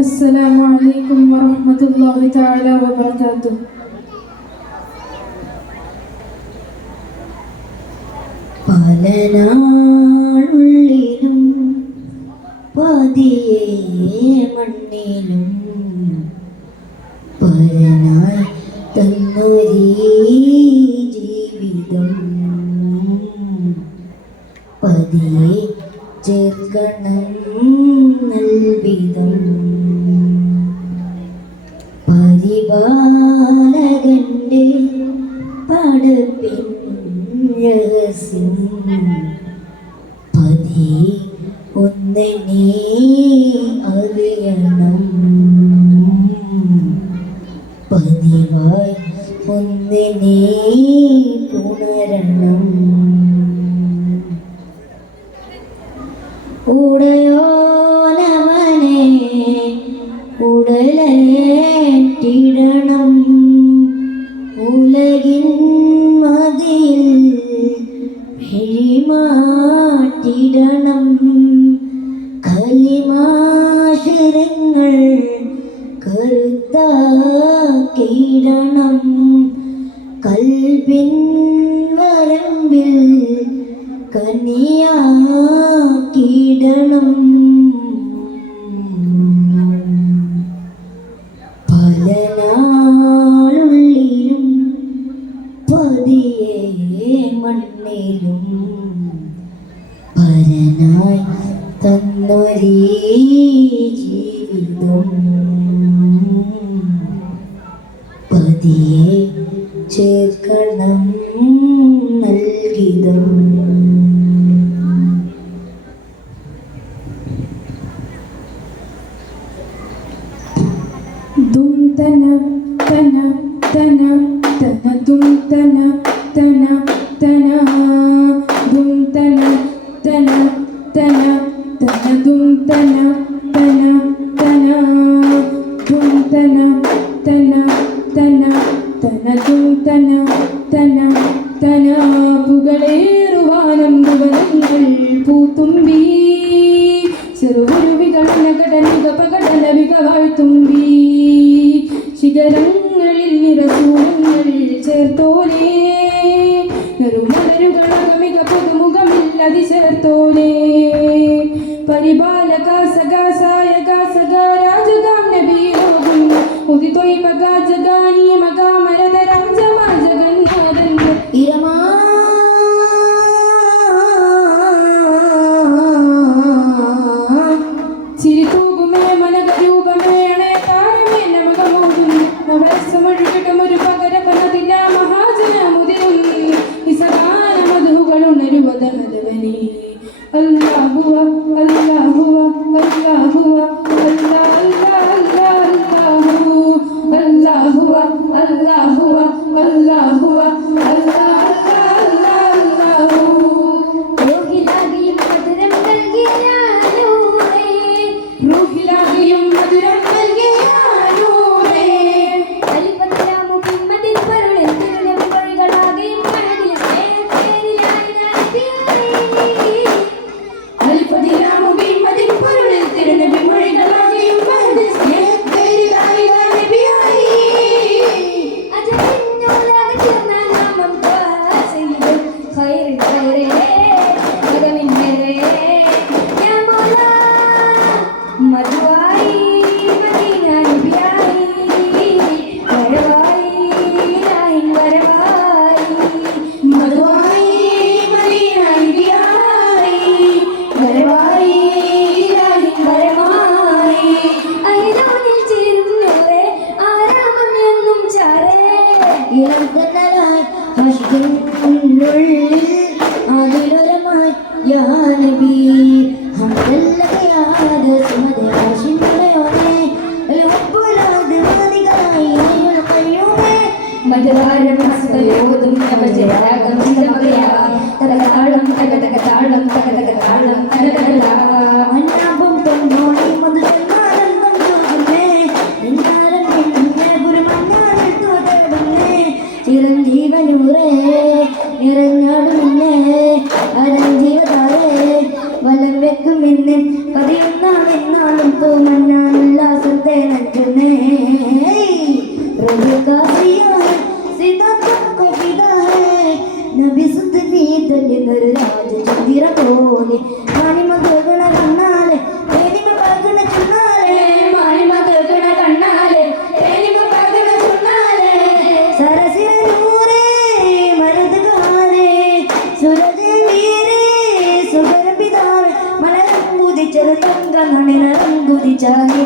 السلام عليكم ورحمة الله تعالى وبركاته. പലനാളുള്ളിലും പതിയെ മണ്ണിലും പരനായി തന്നൊരീ ജീവിതം പതിയെ ചേർക്കണം നൽവിധം പരിപാലകന്റെ പടപ്പിൻ രഹസ്യം പതിയെ ഒന്നിനെ അറിയണം പതിവായി ഒന്നിനെ ഉണരണം ഉടയോനവനെ ഉടലേറ്റിടണം ഉലകിൻ മതിൽ പിഴിമാറ്റിടണം കലിമാശരങ്ങൾ കരുത്താക്കിടണം കൽബിൻ വരമ്പിൽ കനിയാക്കിടണം പലനാളുള്ളിലും പതിയെ മണ്ണിലും പരനായി തന്നൊരീ ജീവിതം പതിയെ ചേർക്കണം നൽകിതം ദും തന തന തന തന ദും തന തന തന ദും തന തന തന തന ദും തന തന തന ദും തന തന തന തന ദും തന തന തന പുകളേറുവാനം ഭുവനങ്ങൾ പൂത്തുമ്പി ചെറുരുവികൾ നഗടനിക പകടനവിക വാഴ്ത്തുമ്പി ശിഖരങ്ങളിൽ നിറസൂരങ്ങൾ ചേർത്തോലേ നെറുമലരുകളകമിക പുതുമുഖമില്ലതി ചേർത്തോലേ പരിപാലക സഗാസായക സഗാ രാജഗാം നബീലോകം ഉദിതൊയ് മഗാ ജഗാനി മഗാ മരദ രാജമാ ജഗന്നാഥൻ ഇരമാ ചിരിതൂകുമേ മനകരൂപമേ അണയതാരമേ നമകമോതും നവരസമൊഴുകിടുമൊരു പകരപനതില്ല മഹാജനമുതിരും ഇസഗാനമധുകളുണരുവതമതവനേ അല്ലാഹുവ അല്ലാഹുവ അല്ലാഹുവ അല്ലാ അല്ലാ അല്ലാ അല്ലാഹു അല്ലാഹുവ അല്ലാഹുവ അല്ലാഹുവ അല്ലാ അല്ലാ അല്ലാ അല്ലാഹു റൂഹിലാകിയും മധുരം നൽകിയാനൂറേ റൂഹിലാകിയും മധുരം നൽകിയാനൂറേ അലിപതിലാമു ഹിമ്മതിൻ പരുളിൽ തിരുനബി വഴികളാകിയും മഴകിൽ അലിപതിലാമു ഹിമ്മതിൻ പരുളിൽ തിരുനബി വഴികളാകിയും മഴകിൽ സ്നേഹത്തേരിലായി നബിയായി അജറിഞ്ഞോലാകെ ചേർന്ന നാമം സയ്യിദുൽ ഖൈറിൽ ഖൈറേ മദമിന്നരേ യാ മൗലാ മധുവായി മദീന നബിയായി വരവായി ഇലാഹിൻ വരവായി മധുവായി മദീന നബിയായി വരവായി ഇലാഹിൻ വരവായി അയലോനിൽ ചേരുന്നവരെ ആരാമം എന്നും ചാരേ ഇളം കണ്ണലായി ഹഷ്കിനുള്ളിൽ ആദിലൊരമായി യാ നബി ഹംദല്ലഖയാദ സുമദ ആശിമലയോനെ അൽഹബ്ബുലാദ് വാദികളായി അയ്യുൽ ഖയ്യൂമേ മധുവാരം അസ്വയോതും നവജരാഗം ചിന്തമകയാ തകതാളം തകതകതാളം തകതകതാളം തകതകല മന്നാപം തൊന്നോണി മധുസന്മാരംഭം ചോദിക്കുന്നേ നെഞ്ചാരം പിന്നേ ഗുരുമന്നാരിൽ തോതേടുന്നേ ചിരഞ്ജീവനൂറേ നിറഞ്ഞാടുമിന്നേ അരഞ്ജീവതാരേ വലം വെക്കുമെന്ന് പതിയൊന്നാമെന്നാളും തോമന്നാനുല്ലാസം മുഖത്തെ നറ്റുന്നേ പ്രഭു का सिया है सीधा को फिदा है നബി സുദ്ദീ തന്നിനൊരു രാജ ചന്ദ്ര പോലെ മാനിമ ഗഗന കണ്ണാലെ തേനിമ പകന ചുണ്ണാലെ മാനിമ ഗഗന കണ്ണാലെ തേനിമ പകന ചുണ്ണാലെ സരസിര നൂരേ മരദ് ഗാരെ സുരജ വീരേ സുഗര പിതാവേ മലരംഗുദിച്ചത് തങ്കമണിനരംഗുദിച്ചാലേ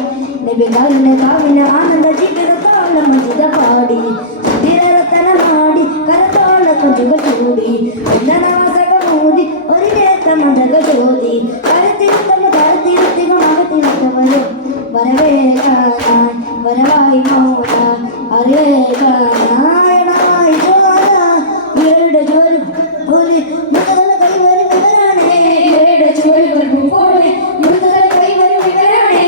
നബി കാലിന കാവിന ആനന്ദ ജീവിത കാല മജിദ പാടി സുധിരരത്തന മാടി കരത്തോള കൊഞ്ചുകൾ ചൂടി ചന്ദനവാസകമൂടി ഒരു നേത്ര മതക ജ്യോതി കരത്തിരുത്തമകത്തിരുത്തികമകത്തിരുത്തവരും വരവേകാനായി വരവായി മൗന അറിവേകാനായണമായി ജോല ഇവരുടെ ജോലി പോലെ മൃഗതല കൈവരും വിവരാണേ ഇവരുടെ ജോലികൾക്കും പോലെ മൃഗതല കൈവരും വിവരാണേ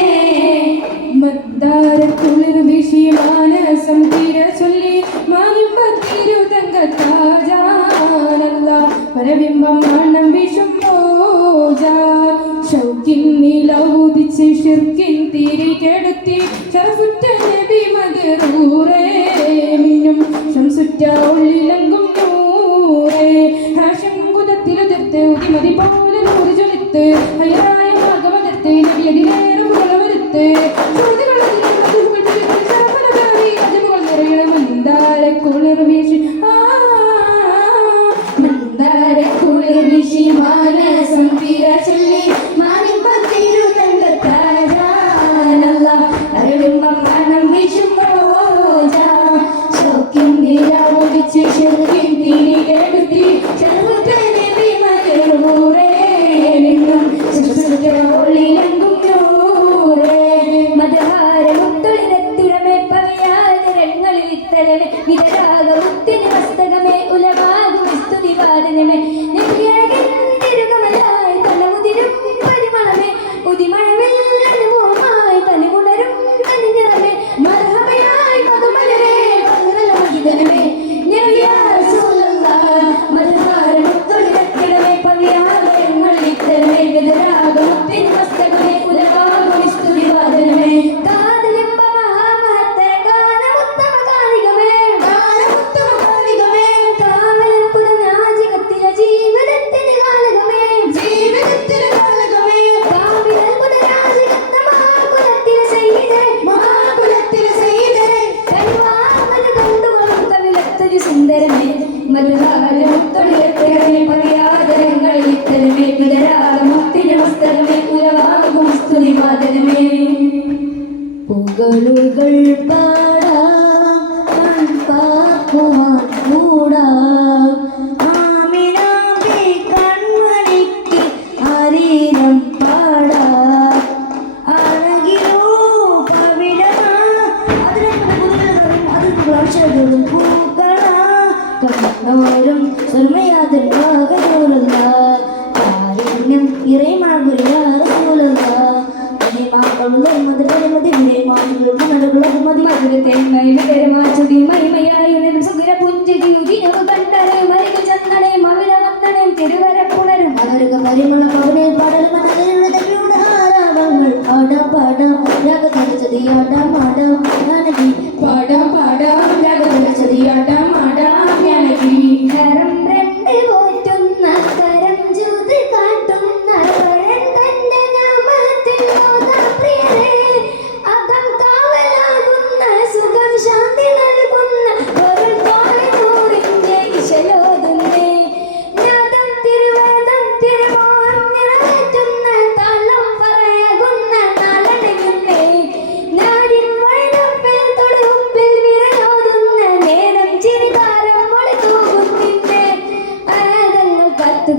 മദ്ദാരക്കുളിർ വീശി മാനസം തീര ചൊല്ലി മാനിമ്പത്തിരുതങ്കത്താജാനല്ല പരബിംബം മണം വീശും മോജ ഷൗക്കിൻ നിലവുദിച്ച് ഷിർക്കിൻ തിരികെടുത്തി ഷറഫുറ്റ നബി മദ്റൂറേ മിന്നും ശംസുറ്റ ഉള്ളിലങ്കും നൂറേ ഹാഷിം കുദത്തിലുതിർത്ത് ഉദിമതി പോലെ നൂറ് ജ്വലിത്ത് ഹയറായ ഭാഗവതത്തെ നബിയതിലേറെ പുകളവരുത്ത് മന്ദാരക്കുളിർ വീശി മന്ദാരക്കുളിർ വീശി മാനസം തീര ചൊല്ലി മാനിമ്പത്തിരുതങ്കത്താജാനല്ല അരവിംബം മണം വീശും മോജ ഷൗക്കിൻ നിലവുദിച്ച് ഷിർക്കിൻ തിരികെടുത്തി ഷറഫുറ്റ നബി മദ്റൂറേ മിന്നും ശംസുറ്റ ഉള്ളിലങ്കും നൂറേ മദഹാരമുത്തൊളിരത്തിടമേ പവയാതരങ്ങളിൽ ഇത്തരമേ വിതരാഗമുത്തിന് മസ്തകമേ ഉലമാകും സ്തുതിവാദനമേ നിത്യകന്തിരുകമലായി തലമുതിരും പരിമളമേ ഉദിമഴമെല്ലനുഭവമായി തനിമുണരും തനിഞ്ഞറമേ മർഹബയായി മധുമലരേ പങ്കല മഹിതനമേ നബിയാ റസൂലല്ലാഹ് മദഹാരമുത്തൊളിരത്തിടമേ പവയാതരങ്ങളിൽ ഇത്തരമേ വിതരാഗമുത്തിന് മസ്തകമേ ഉലമാകും സ്തുതിവാദനമേ കാതലിമ്പ മഹാമഹത്തര ഗാനമുത്തമ കാലികമേ കാവലൻ പുനരാജികത്തിലെ ജീവിതത്തിന് കാലകമേ കാവിലൻ പുനരാജികത്ത മഹാകുലത്തിലെ സയ്യിദേ കരുവാമത് കണ്ടുകളും കവിളത്തൊരു സുന്ദരമേ മധുഹാരമുത്തൊളിരത്തിടമേ പവയാതരങ്ങളിൽ ഇത്തരമേ വിതരാഗമുത്തിന് മസ്തകമേ ഉലവാകും സ്തുതിവാദനമേ പുകളുകൾ പാടാം പാക്കുവാൻ കൂടാം ആമിനാമ്പി കൺമണിക്ക് ആരീരം പാടാം അഴകിലോ പവിഴമാ അതിലും പൂക്കളാ കണ്ണോരും സ്വർമ്മയാതിൽ ഭാഗനൂറുന്ന കാരുണ്യം ഇറേമാകുരിയാ റസൂലുള്ള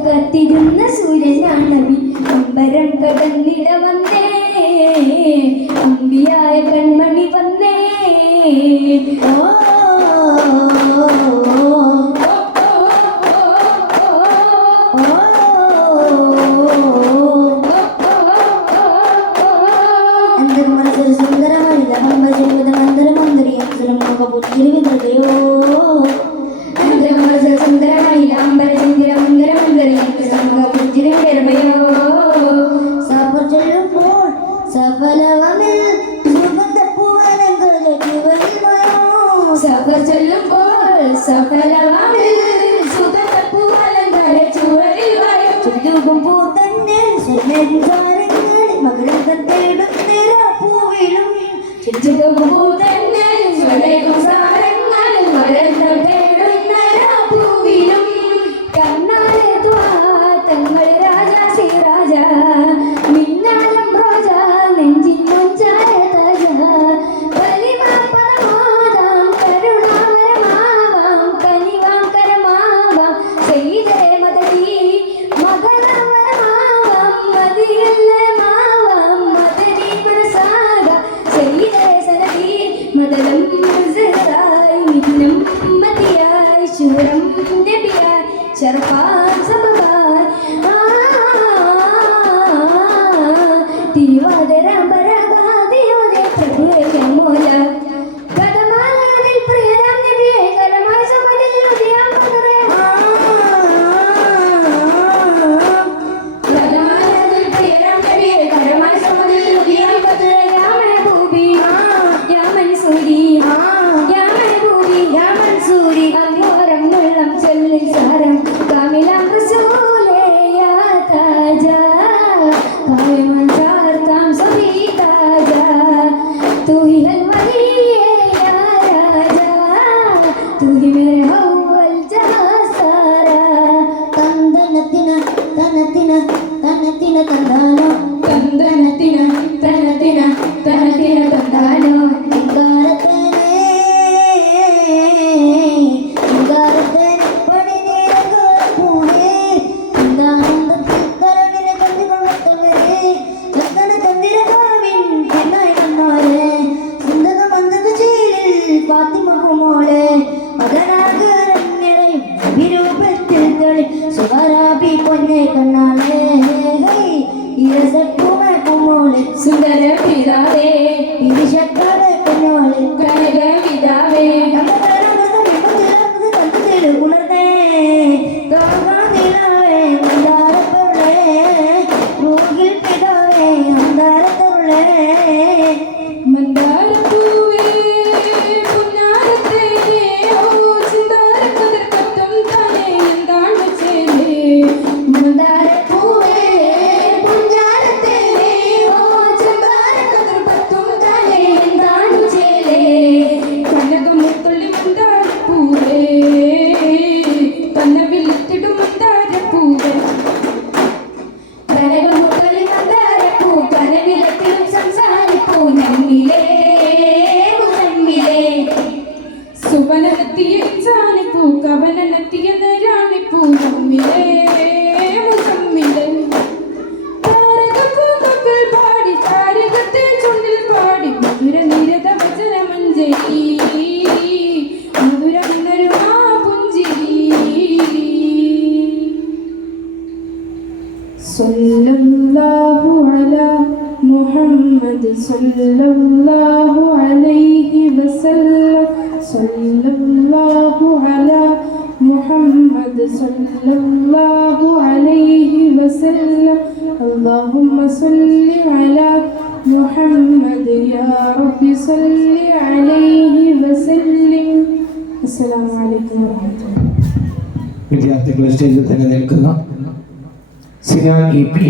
കത്തിരുന്ന സൂര്യനാണവി അമ്പരം കടന്നിട വന്നേ അമ്പിയായ കൺമണി വന്നേ സുന്ദരമായ സഫലവമിൽ സുഗന്ധ സഫലവാനിൽ സുഗതപ്പൂ അലങ്കാര ചുവരിൽ വായോ ചുറ്റുകും പൂ തന്നെ സ്വർണ്ണ മകരം തത്തേടും നിറപ്പൂവിലും ചുറ്റുകും പൂ തന്നെ സ്വർണ്ണ മകരം തത്തേടും നിറപ്പൂവിലും കണ്ണാലെ തങ്ങൾ രാജാ ശ്രീരാജ മിന്നാലം റോജ നെഞ്ചിൻ മൊഞ്ചായ തജ വലിമാ പദമാദാം കരുണാമരമാവാം കനിവാം കരമാവാം ചെയ്തേ മദനി മകനവരമാവാം മതിയല്ലേ മാവാം മദനി മനസാക ചെയ്തേ സനദി മദനം മുസറായി മിന്നും മതിയായി ശൂരം നബിയായി ശർഫാൻ സമബായ് തിരുവാതിര പരകാതിയോടെ പ്രഭുവേ മോല കഥമാലയിൽ പ്രിയരാം നബിയെ കരമായി സമതിൽ ഉദയം കതറേ കഥമാലയിൽ പ്രിയരാം നബിയെ കരമായി സമതിൽ ഉദയം കതറേ യാ മെഹബൂബി യാ മൻസൂരി യാ മെഹബൂബി യാ മൻസൂരി അങ്ങോരം മുള്ളം ചൊല്ലി സാരം കാമിലാം റസൂലേ യാ താജാ കായമൻ ചാർത്താം സബീ താജാ तू ही है वली या राजा तू ही मेरे अव्वल जहां सारा तंदनतिना तनतिना तनतिना तंदानो तंदनतिना तनतिना तनतिना तंदानो इंगारते पड़ने लगा पूरे इंदानंदति करने कंदी बंगतवरे चंदन कंदिर गाविन केनाय नन्नारे സിന്ധക മന്ദക ചേരിൽ ഫാത്തിമ മോളെ മദനാഗരണ്യടയും വിരൂപത്തിൽ തെളി സുവരാബി പൊന്നെ കണ്ണാളെ ഇരസപ്പൂമെ കുമോളെ സുന്ദര പിതാവേ ഇരിശക്കാളെ കുഞ്ഞോളെ കനക പിതാവേ ഉണർന്നേ തോന്നാതിലാവേ മന്ദാരത്തുള്ളേ റൂഹിൽ പിതാവേ മന്ദാരത്തുള്ളേ മന്ദാരപ്പൂവേ പുന്നാരത്തേനേ ഓ ചിന്താരക്കതിർ കത്തം താനേ എന്താണ് ചെയ്തേ മന്ദാരപ്പൂവേ പുന്നാരത്തേനേ ഓ ചിന്താരക്കതിർ കത്തം താനേ എന്താണ് ചെയ്തേ കനകമുത്തുള്ളി മന്ദാരപ്പൂവേ കനവിലെത്തിടും മന്ദാരപ്പൂവേ കനകമുത്തളി മന്ദാരപ്പൂ കനവിലെത്തിടും സംസാരിപ്പൂ നമ്മിലേ സുവനനെത്തിയ ഇൻസാനിപ്പൂ കവനനെത്തിയ റാണിപ്പൂ നമ്മിലേ മുസമ്മിലേ താരകപ്പൂക്കൾ പാടി ചാരകത്തെ ചുണ്ടിൽ പാടി മധുര നിരത വചന മഞ്ജരി മധുരം നരുമാ പുഞ്ചിരി സല്ലല്ലാഹു അലാ മുഹമ്മദ് സല്ലല്ലാഹു അലൈഹി വസല്ലം സല്ലല്ലാഹു അലാ മുഹമ്മദ് സല്ലല്ലാഹു അലൈഹി വസല്ലം അല്ലാഹുമ്മ സല്ലി അലാ മുഹമ്മദ് യാ റബ്ബി സല്ലി അലൈഹി വസല്ലം. അസ്സലാമു അലൈക്കും വറഹ്മത്തുള്ളാഹി. വിദ്യാർത്ഥികൾ സ്റ്റേജിൽ തന്നെ നിൽക്കുന്ന സിനാൻ ഇ പി